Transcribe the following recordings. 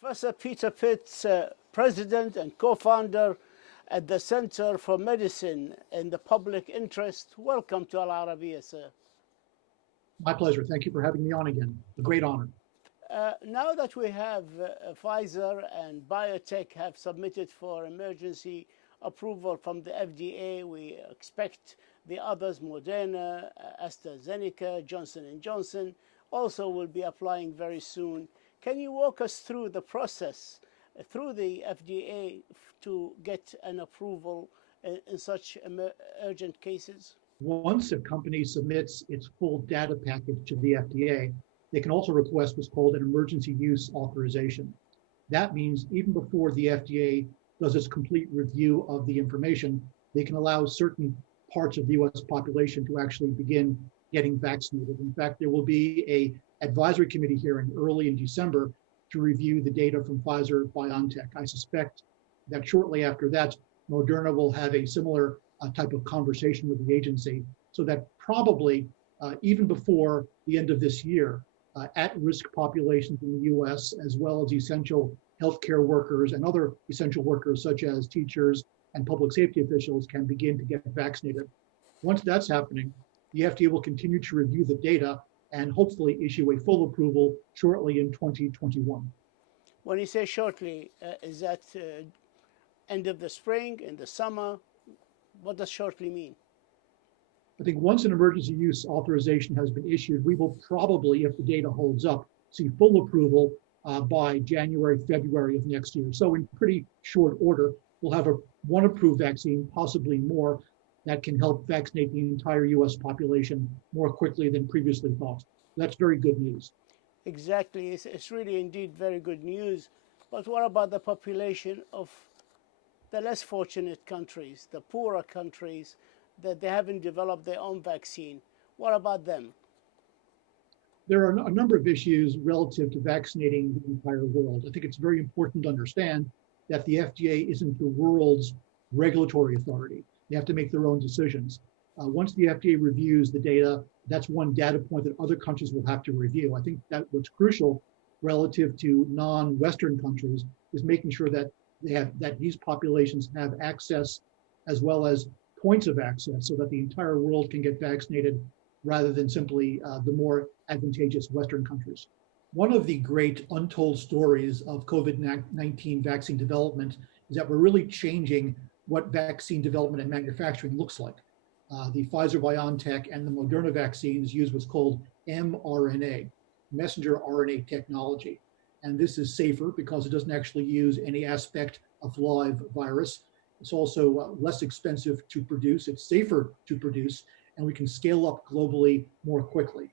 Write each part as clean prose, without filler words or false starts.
Professor Peter Pitts, President and co-founder at the Center for Medicine in the Public Interest. Welcome to Al-Arabiya, sir. My pleasure. Thank you for having me on again. A great honor. Now that we have Pfizer and biotech have submitted for emergency approval from the FDA, we expect the others, Moderna, AstraZeneca, Johnson & Johnson, also will be applying very soon. Can you walk us through the process through the FDA to get an approval in such urgent cases? Once a company submits its full data package to the FDA, they can also request what's called an emergency use authorization. That means even before the FDA does its complete review of the information, they can allow certain parts of the US population to actually begin getting vaccinated. In fact, there will be an advisory committee hearing early in December to review the data from Pfizer-BioNTech. I suspect that shortly after that, Moderna will have a similar type of conversation with the agency, so that probably even before the end of this year, at-risk populations in the US, as well as essential healthcare workers and other essential workers such as teachers and public safety officials can begin to get vaccinated. Once that's happening, the FDA will continue to review the data and hopefully issue a full approval shortly in 2021. When you say shortly, is that end of the spring, in the summer? What does shortly mean? I think once an emergency use authorization has been issued, we will probably, if the data holds up, see full approval by January, February of next year. So in pretty short order, we'll have one approved vaccine, possibly more, that can help vaccinate the entire US population more quickly than previously thought. That's very good news. Exactly. It's really indeed very good news. But what about the population of the less fortunate countries, the poorer countries, that they haven't developed their own vaccine? What about them? There are a number of issues relative to vaccinating the entire world. I think it's very important to understand that the FDA isn't the world's regulatory authority. They have to make their own decisions. Once the FDA reviews the data, that's one data point that other countries will have to review. I think that what's crucial relative to non-Western countries is making sure that these populations have access as well as points of access so that the entire world can get vaccinated rather than simply the more advantageous Western countries. One of the great untold stories of COVID-19 vaccine development is that we're really changing what vaccine development and manufacturing looks like. The Pfizer-BioNTech and the Moderna vaccines use what's called MRNA, messenger RNA technology. And this is safer because it doesn't actually use any aspect of live virus. It's also less expensive to produce, it's safer to produce, and we can scale up globally more quickly.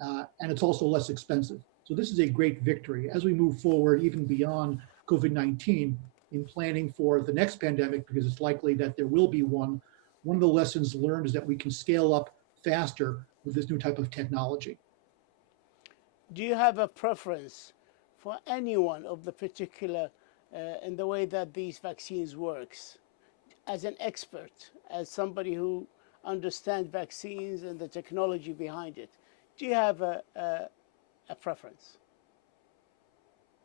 And it's also less expensive. So this is a great victory. As we move forward, even beyond COVID-19, in planning for the next pandemic, because it's likely that there will be one of the lessons learned is that we can scale up faster with this new type of technology. Do you have a preference for any one of the particular in the way that these vaccines works? As an expert, as somebody who understands vaccines and the technology behind it, do you have a preference?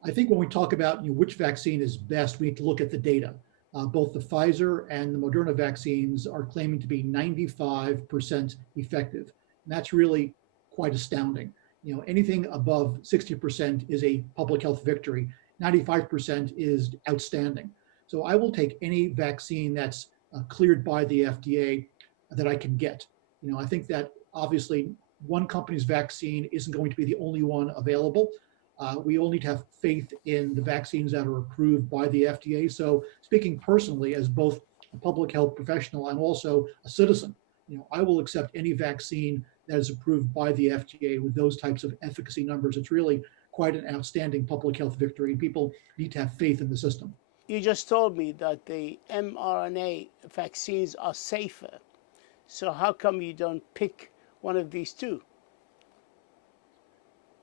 I think when we talk about which vaccine is best, we need to look at the data. Both the Pfizer and the Moderna vaccines are claiming to be 95% effective. And that's really quite astounding. Anything above 60% is a public health victory. 95% is outstanding. So I will take any vaccine that's cleared by the FDA that I can get. I think that obviously one company's vaccine isn't going to be the only one available. We all need to have faith in the vaccines that are approved by the FDA. So speaking personally as both a public health professional and also a citizen, I will accept any vaccine that is approved by the FDA with those types of efficacy numbers. It's really quite an outstanding public health victory. People need to have faith in the system. You just told me that the mRNA vaccines are safer. So how come you don't pick one of these two?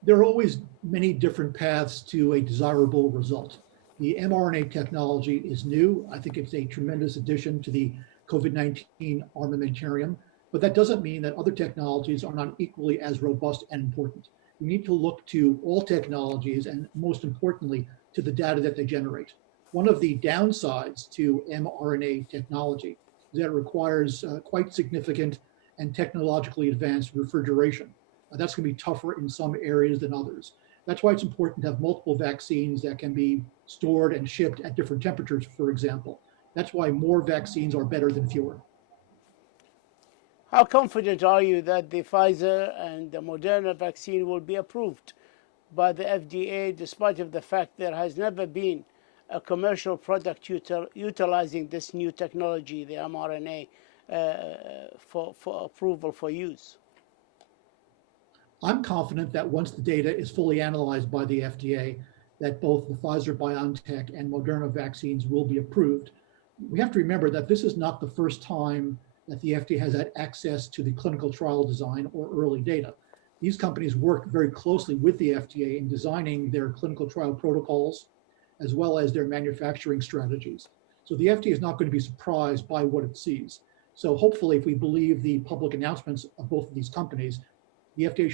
There are always many different paths to a desirable result. The mRNA technology is new. I think it's a tremendous addition to the COVID-19 armamentarium, but that doesn't mean that other technologies are not equally as robust and important. We need to look to all technologies and most importantly, to the data that they generate. One of the downsides to mRNA technology is that it requires quite significant and technologically advanced refrigeration. That's going to be tougher in some areas than others. That's why it's important to have multiple vaccines that can be stored and shipped at different temperatures, for example. That's why more vaccines are better than fewer. How confident are you that the Pfizer and the Moderna vaccine will be approved by the FDA, despite of the fact there has never been a commercial product utilizing this new technology, the mRNA, for approval for use? I'm confident that once the data is fully analyzed by the FDA, that both the Pfizer-BioNTech and Moderna vaccines will be approved. We have to remember that this is not the first time that the FDA has had access to the clinical trial design or early data. These companies work very closely with the FDA in designing their clinical trial protocols, as well as their manufacturing strategies. So the FDA is not going to be surprised by what it sees. So hopefully, if we believe the public announcements of both of these companies, the FDA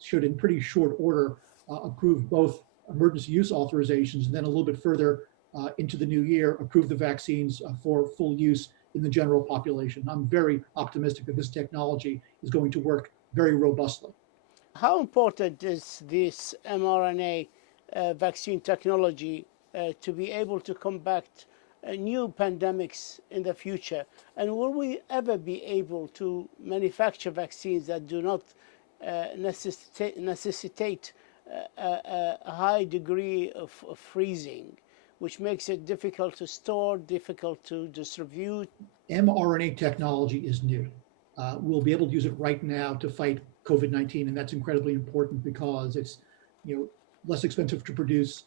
should in pretty short order approve both emergency use authorizations, and then a little bit further into the new year, approve the vaccines for full use in the general population. I'm very optimistic that this technology is going to work very robustly. How important is this mRNA vaccine technology to be able to combat new pandemics in the future? And will we ever be able to manufacture vaccines that do not necessitate a high degree of freezing, which makes it difficult to store, difficult to distribute? mRNA technology is new. We'll be able to use it right now to fight COVID-19, and that's incredibly important because it's less expensive to produce,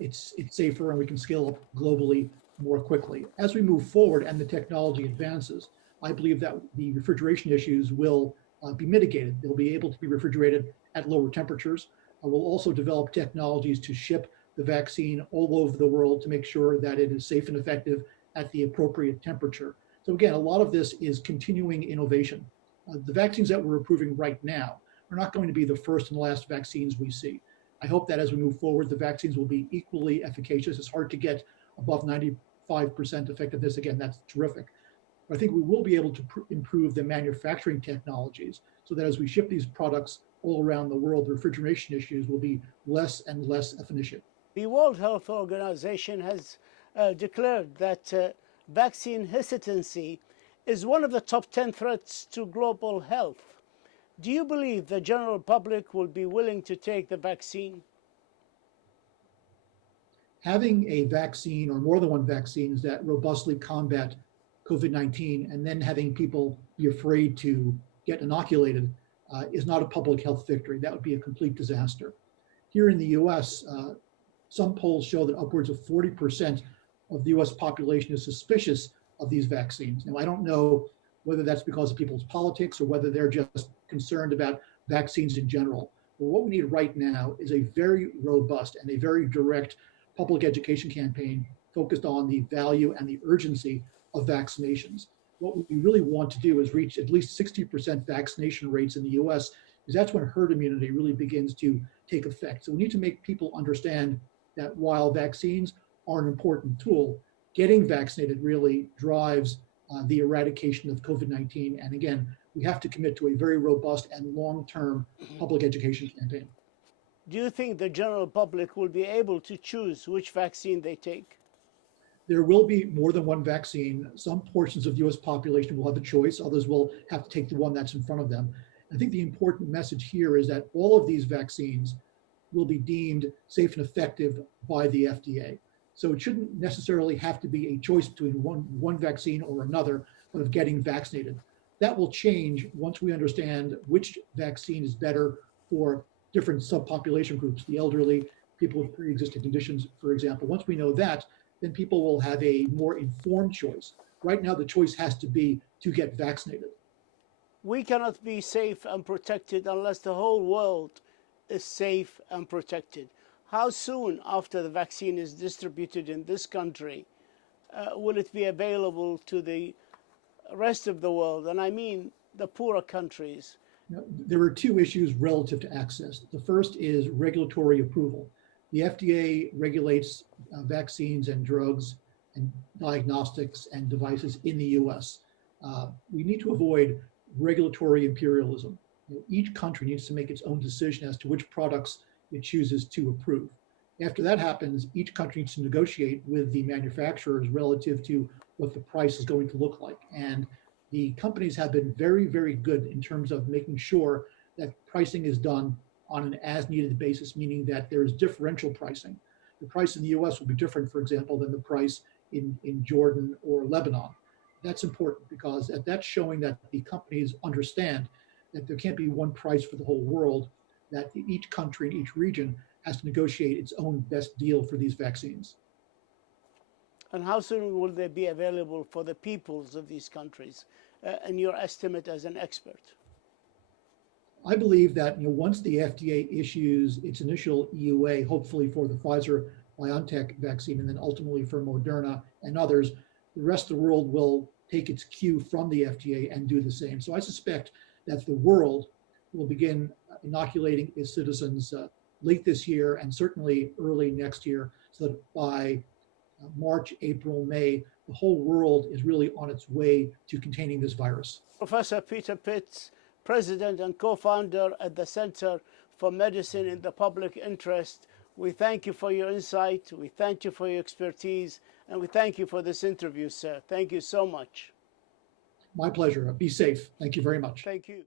it's safer, and we can scale up globally more quickly. As we move forward and the technology advances, I believe that the refrigeration issues will be mitigated. They'll be able to be refrigerated at lower temperatures. We'll also develop technologies to ship the vaccine all over the world to make sure that it is safe and effective at the appropriate temperature. So again, a lot of this is continuing innovation. The vaccines that we're approving right now are not going to be the first and last vaccines we see. I hope that as we move forward, the vaccines will be equally efficacious. It's hard to get above 95% effectiveness. Again, that's terrific. But I think we will be able to improve the manufacturing technologies so that as we ship these products all around the world, the refrigeration issues will be less and less of an issue. The World Health Organization has declared that vaccine hesitancy is one of the top 10 threats to global health. Do you believe the general public will be willing to take the vaccine? Having a vaccine or more than one vaccines that robustly combat COVID-19 and then having people be afraid to get inoculated is not a public health victory. That would be a complete disaster. Here in the US, some polls show that upwards of 40% of the US population is suspicious of these vaccines. Now, I don't know whether that's because of people's politics or whether they're just concerned about vaccines in general. But what we need right now is a very robust and a very direct public education campaign focused on the value and the urgency of vaccinations. What we really want to do is reach at least 60% vaccination rates in the US, because that's when herd immunity really begins to take effect. So we need to make people understand that while vaccines are an important tool, getting vaccinated really drives the eradication of COVID-19. And again, we have to commit to a very robust and long-term public education campaign. Do you think the general public will be able to choose which vaccine they take? There will be more than one vaccine. Some portions of the US population will have a choice. Others will have to take the one that's in front of them. I think the important message here is that all of these vaccines will be deemed safe and effective by the FDA. So it shouldn't necessarily have to be a choice between one vaccine or another, but of getting vaccinated. That will change once we understand which vaccine is better for different subpopulation groups, the elderly, people with pre-existing conditions, for example. Once we know that, then people will have a more informed choice. Right now, the choice has to be to get vaccinated. We cannot be safe and protected unless the whole world is safe and protected. How soon after the vaccine is distributed in this country will it be available to the rest of the world? And I mean the poorer countries. There are two issues relative to access. The first is regulatory approval. The FDA regulates vaccines and drugs and diagnostics and devices in the US. We need to avoid regulatory imperialism. Each country needs to make its own decision as to which products it chooses to approve. After that happens, each country needs to negotiate with the manufacturers relative to what the price is going to look like. And the companies have been very, very good in terms of making sure that pricing is done on an as-needed basis, meaning that there is differential pricing. The price in the US will be different, for example, than the price in Jordan or Lebanon. That's important because that's showing that the companies understand that there can't be one price for the whole world, that each country and each region has to negotiate its own best deal for these vaccines. And how soon will they be available for the peoples of these countries, in your estimate as an expert? I believe that once the FDA issues its initial EUA, hopefully for the Pfizer-BioNTech vaccine, and then ultimately for Moderna and others, the rest of the world will take its cue from the FDA and do the same. So I suspect that the world will begin inoculating its citizens late this year and certainly early next year, so that by March, April, May, the whole world is really on its way to containing this virus. Professor Peter Pitts, President and co-founder at the Center for Medicine in the Public Interest, we thank you for your insight, we thank you for your expertise, and we thank you for this interview, sir. Thank you so much. My pleasure. Be safe. Thank you very much. Thank you.